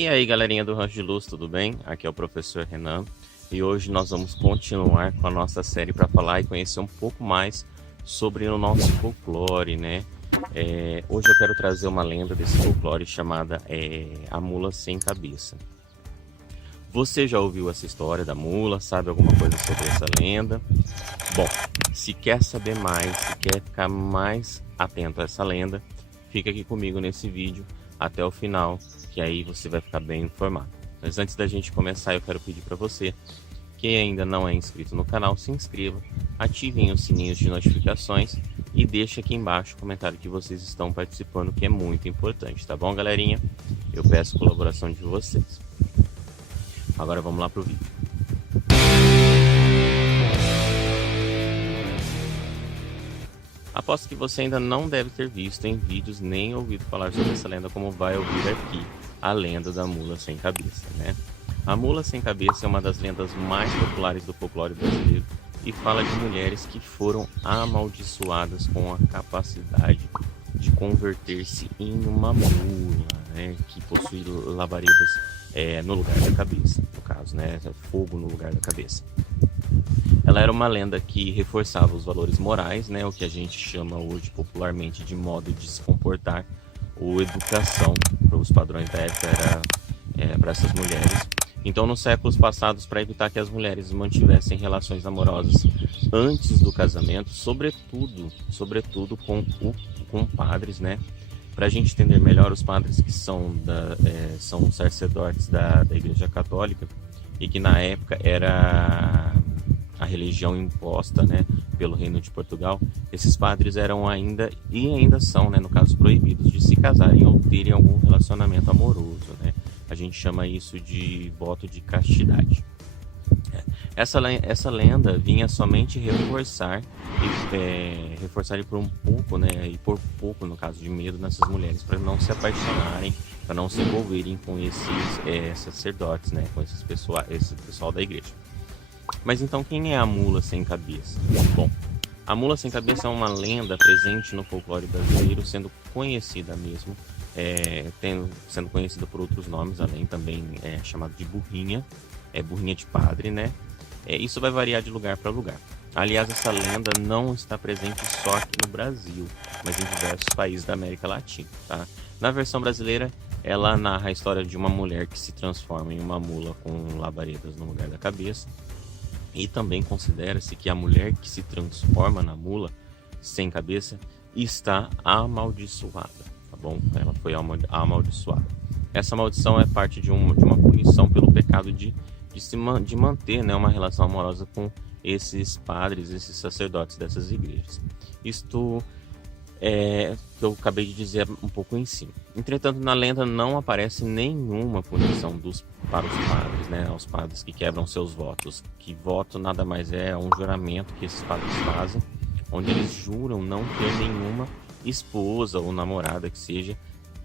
E aí, galerinha do Rancho de Luz, tudo bem? Aqui é o professor Renan e hoje nós vamos continuar com a nossa série para falar e conhecer um pouco mais sobre o nosso folclore, né? Hoje eu quero trazer uma lenda desse folclore chamada a Mula Sem Cabeça. Você já ouviu essa história da mula? Sabe alguma coisa sobre essa lenda? Bom, se quer saber mais, se quer ficar mais atento a essa lenda, fica aqui comigo nesse vídeo até o final, que aí você vai ficar bem informado. Mas antes da gente começar, eu quero pedir para você, quem ainda não é inscrito no canal, se inscreva, ativem os sininhos de notificações e deixe aqui embaixo o comentário que vocês estão participando, que é muito importante, tá bom, galerinha? Eu peço a colaboração de vocês. Agora vamos lá pro vídeo. Aposto que você ainda não deve ter visto em vídeos nem ouvido falar sobre essa lenda como vai ouvir aqui, a lenda da mula sem cabeça, né? A mula sem cabeça é uma das lendas mais populares do folclore brasileiro e fala de mulheres que foram amaldiçoadas com a capacidade de converter-se em uma mula, né? Que possui labaredas no lugar da cabeça, no caso, né? Fogo no lugar da cabeça. Ela era uma lenda que reforçava os valores morais, né? O que a gente chama hoje popularmente de modo de se comportar ou educação, para os padrões da época era para essas mulheres. Então, nos séculos passados, para evitar que as mulheres mantivessem relações amorosas antes do casamento, sobretudo com padres, né? Para a gente entender melhor, os padres que são sacerdotes da Igreja Católica e que na época era a religião imposta, né, pelo Reino de Portugal, esses padres eram ainda são, né, no caso, proibidos de se casarem ou terem algum relacionamento amoroso, né? A gente chama isso de voto de castidade. Essa lenda vinha somente reforçar e por um pouco, né, e por pouco, no caso de medo, nessas mulheres, para não se apaixonarem, para não se envolverem com esses sacerdotes, né, com esse pessoal da igreja. Mas então, quem é a mula sem cabeça? Bom, a mula sem cabeça é uma lenda presente no folclore brasileiro, sendo conhecida mesmo, sendo conhecida por outros nomes, além também chamado de burrinha, burrinha de padre, né? Isso vai variar de lugar para lugar. Aliás, essa lenda não está presente só aqui no Brasil, mas em diversos países da América Latina, tá? Na versão brasileira, ela narra a história de uma mulher que se transforma em uma mula com labaredas no lugar da cabeça. E também considera-se que a mulher que se transforma na mula sem cabeça está amaldiçoada, tá bom? Ela foi amaldiçoada. Essa maldição é parte de uma punição pelo pecado de manter, né, uma relação amorosa com esses padres, esses sacerdotes dessas igrejas. Isto que eu acabei de dizer um pouco em cima. Entretanto, na lenda não aparece nenhuma punição para os padres, né? Aos padres que quebram seus votos. Que voto nada mais é um juramento que esses padres fazem, onde eles juram não ter nenhuma esposa ou namorada que seja,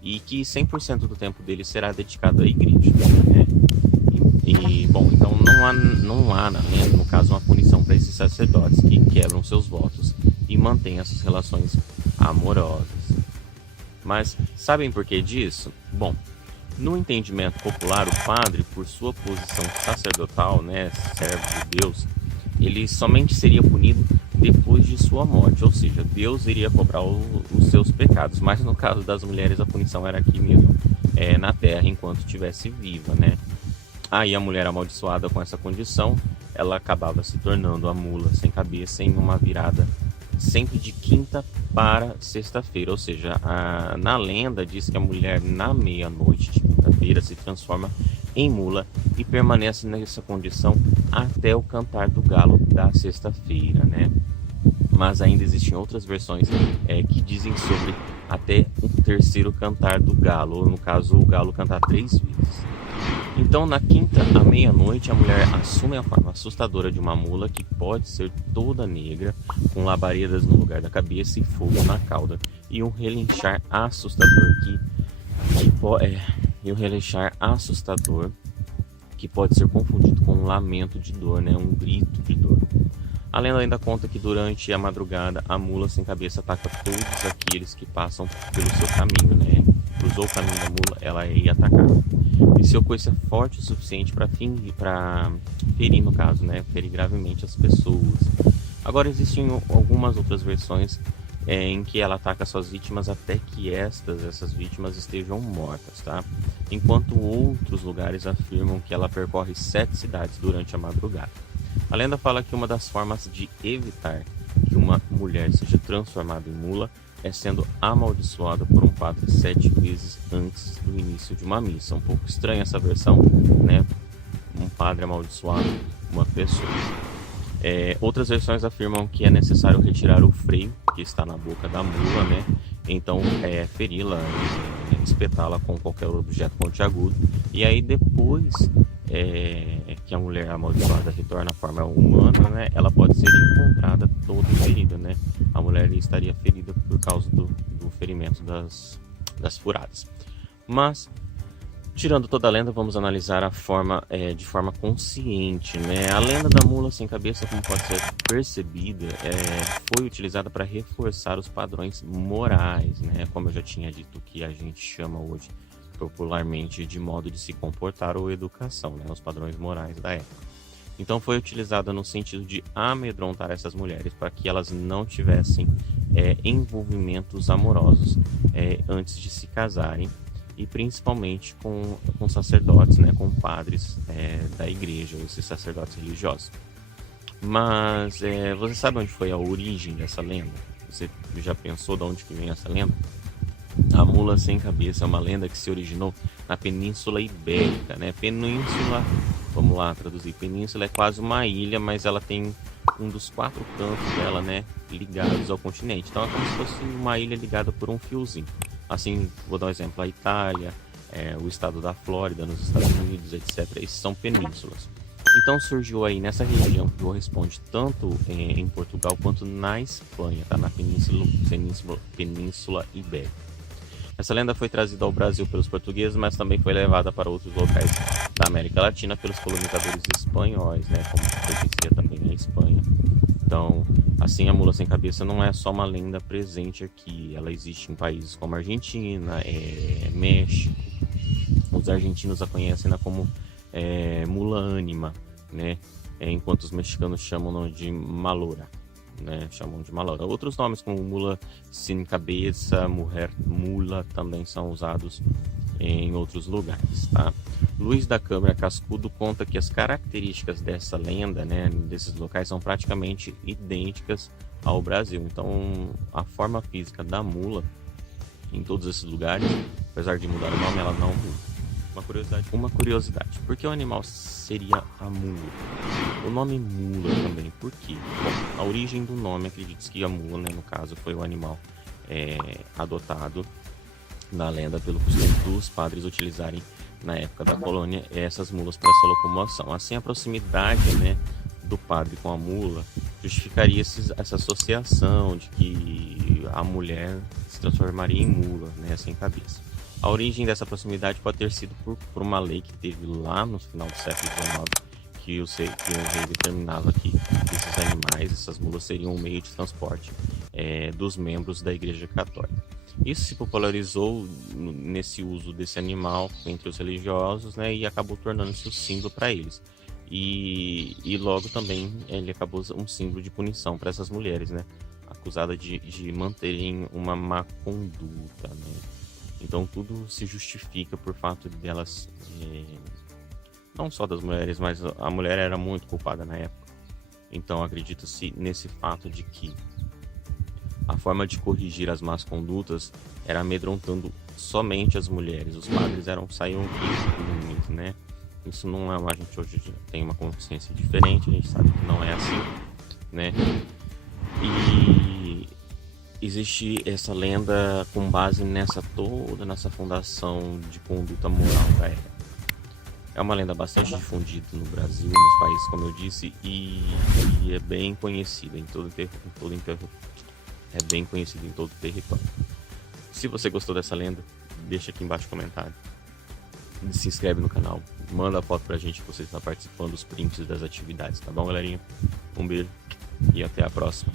e que 100% do tempo deles será dedicado à igreja, né? Bom, então não há na lenda, no caso, uma punição para esses sacerdotes que quebram seus votos e mantêm essas relações amorosas. Mas sabem por que disso? Bom, no entendimento popular, o padre, por sua posição sacerdotal, né, servo de Deus, ele somente seria punido depois de sua morte, ou seja, Deus iria cobrar os seus pecados. Mas no caso das mulheres, a punição era aqui mesmo, na terra, enquanto estivesse viva, né? Aí a mulher amaldiçoada com essa condição, ela acabava se tornando a mula sem cabeça em uma virada sempre de quinta para sexta-feira, ou seja, na lenda diz que a mulher na meia-noite de quinta-feira se transforma em mula e permanece nessa condição até o cantar do galo da sexta-feira, né? Mas ainda existem outras versões que dizem sobre até o terceiro cantar do galo, ou no caso o galo cantar 3 vezes. Então, na quinta à meia-noite, a mulher assume a forma assustadora de uma mula que pode ser toda negra, com labaredas no lugar da cabeça e fogo na cauda, e um relinchar assustador que pode ser confundido com um lamento de dor, né? Um grito de dor. A lenda ainda conta que durante a madrugada a mula sem cabeça ataca todos aqueles que passam pelo seu caminho, né? Cruzou o caminho da mula, ela ia atacar. E seu coice é forte o suficiente para ferir, no caso, né? Ferir gravemente as pessoas. Agora existem algumas outras versões em que ela ataca suas vítimas até que essas vítimas estejam mortas, tá? Enquanto outros lugares afirmam que ela percorre 7 cidades durante a madrugada. A lenda fala que uma das formas de evitar que uma mulher seja transformada em mula é sendo amaldiçoada por um padre 7 vezes antes do início de uma missa. Um pouco estranha essa versão, né? Um padre amaldiçoar uma pessoa. Outras versões afirmam que é necessário retirar o freio que está na boca da mula, né? Então, feri-la, espetá-la com qualquer objeto pontiagudo. E aí depois que a mulher amaldiçoada retorna à forma humana, né? Ela pode ser encontrada toda ferida, né? A mulher estaria ferida por causa do ferimento das furadas. Mas tirando toda a lenda, vamos analisar a forma de forma consciente, né? A lenda da mula sem cabeça, como pode ser percebida, foi utilizada para reforçar os padrões morais, né? Como eu já tinha dito, que a gente chama hoje popularmente de modo de se comportar ou educação, né? Os padrões morais da época. Então foi utilizada no sentido de amedrontar essas mulheres para que elas não tivessem envolvimentos amorosos antes de se casarem, e principalmente com sacerdotes, né, com padres da igreja, esses sacerdotes religiosos. Mas você sabe onde foi a origem dessa lenda? Você já pensou de onde que vem essa lenda? A mula sem cabeça é uma lenda que se originou na Península Ibérica, né? Península, vamos lá traduzir, península é quase uma ilha, mas ela tem um dos 4 cantos dela, né, ligados ao continente. Então é como se fosse uma ilha ligada por um fiozinho. Assim, vou dar um exemplo, a Itália, o estado da Flórida, nos Estados Unidos, etc. Esses são penínsulas. Então surgiu aí nessa região que corresponde tanto em Portugal quanto na Espanha, tá? Na Península Ibérica. Essa lenda foi trazida ao Brasil pelos portugueses, mas também foi levada para outros locais da América Latina pelos colonizadores espanhóis, né? Como pertencia também à Espanha. Então, assim, a mula sem cabeça não é só uma lenda presente aqui. Ela existe em países como Argentina, México. Os argentinos a conhecem como mula ânima, né? Enquanto os mexicanos chamam de malora, né? Chamam de malora. Outros nomes como mula sem cabeça, mula também são usados em outros lugares, tá? Luiz da Câmara Cascudo conta que as características dessa lenda, né, desses locais são praticamente idênticas ao Brasil. Então, a forma física da mula em todos esses lugares, apesar de mudar o nome, ela não muda. Uma curiosidade, por que o animal seria a mula? O nome mula também, por quê? Bom, a origem do nome, acredita-se que a mula, né, no caso, foi o animal adotado na lenda pelo costume dos padres utilizarem na época da colônia essas mulas para sua locomoção. Assim, a proximidade, né, do padre com a mula justificaria essa associação de que a mulher se transformaria em mula, né, sem cabeça. A origem dessa proximidade pode ter sido por uma lei que teve lá no final do século XIX, que o rei determinava que esses animais, essas mulas, seriam um meio de transporte dos membros da Igreja Católica. Isso se popularizou nesse uso desse animal entre os religiosos, né, e acabou tornando-se o símbolo para eles. E logo também ele acabou um símbolo de punição para essas mulheres, né, acusadas de manterem uma má conduta, né. Então tudo se justifica por fato delas, não só das mulheres, mas a mulher era muito culpada na época. Então acredita-se nesse fato de que a forma de corrigir as más condutas era amedrontando somente as mulheres. Os padres saíam impunes, né? Isso não é, a gente hoje tem uma consciência diferente, a gente sabe que não é assim, né? E existe essa lenda com base nessa fundação de conduta moral da época. É uma lenda bastante difundida no Brasil, nos países, como eu disse, e é bem conhecida em todo o território. Se você gostou dessa lenda, deixa aqui embaixo o comentário. Se inscreve no canal, manda a foto pra gente que você está participando dos prints das atividades, tá bom, galerinha? Um beijo e até a próxima.